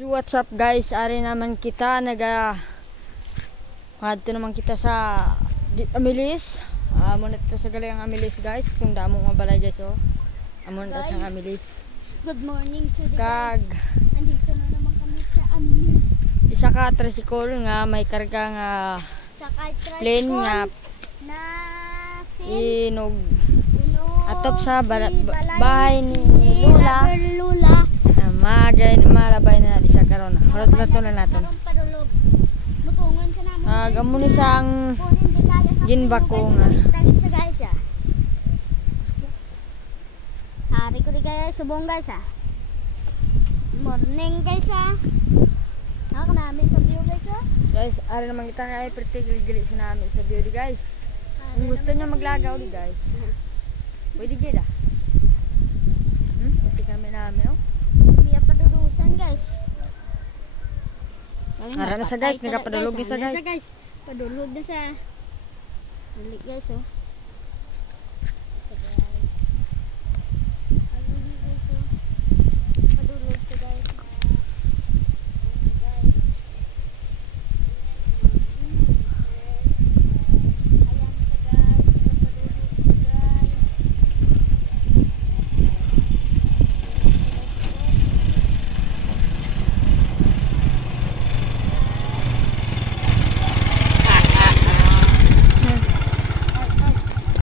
So what's up guys, ari naman kita ngadto naman kita sa Amilis. Muna to sa gali ang Amilis guys, kung damo nga balay guys oh. Amon ta sa Amilis. Good morning to the Kag guys. Andito na naman kami sa Amilis. Isa ka tricycle nga may karga nga Sakay tricycle plane nga na inog atop inog sa bahay ni Lula. Malabay na di siya karon. Hulot-hulot na natin. Mutungon sa namin. Amo ni sang ginbako nga. Tagit sa guys ah. Ari ko di guys subong guys ah. Morning guys ah. Ako namin sa view guys ah. Guys, ari naman kita nga ay pretty gili sa namin sa view di guys. Kung gusto niyo maglagaw di guys. Pwede gid ah. Pati kami namin oh. Hindi padudusan guys. Ara na sa guys, nagapadulog na sa guys. Padulog na sa. Balik guys oh.